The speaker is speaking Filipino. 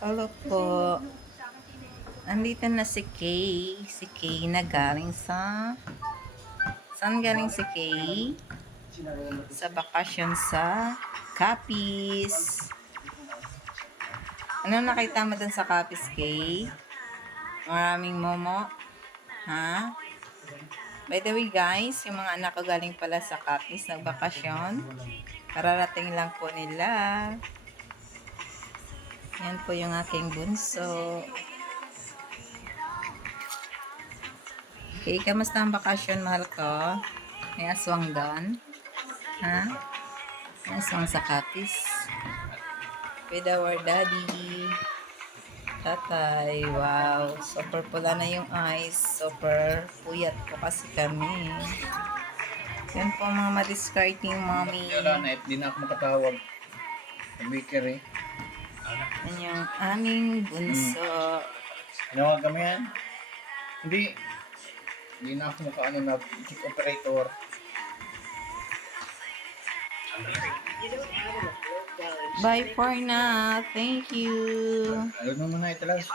Hello po. Andito na si Kay. Si Kay na galing sa... Saan galing si Kay? Sa bakasyon sa Capiz. Ano nakita mo dun sa Capiz, Kay? Maraming momo? Ha? By the way guys, yung mga anak ko galing pala sa Capiz nagbakasyon. Kararating lang po nila. Yan po yung aking bunso. Okay, kamusta ang bakasyon, mahal ko? May aswang doon? Ha? May aswang sa Capiz? With our daddy. Tatay, wow. Super pula na yung eyes. Super puyat po kasi kami. Yan po mga madiscarding mommy. Wala na, hindi na ako makatawag. Sa baker eh. Yan yung aming bunso. Tinawag kami yan. Hindi. Hindi na ako makaano na chick operator. Bye for now. Thank you. Ano naman na italas?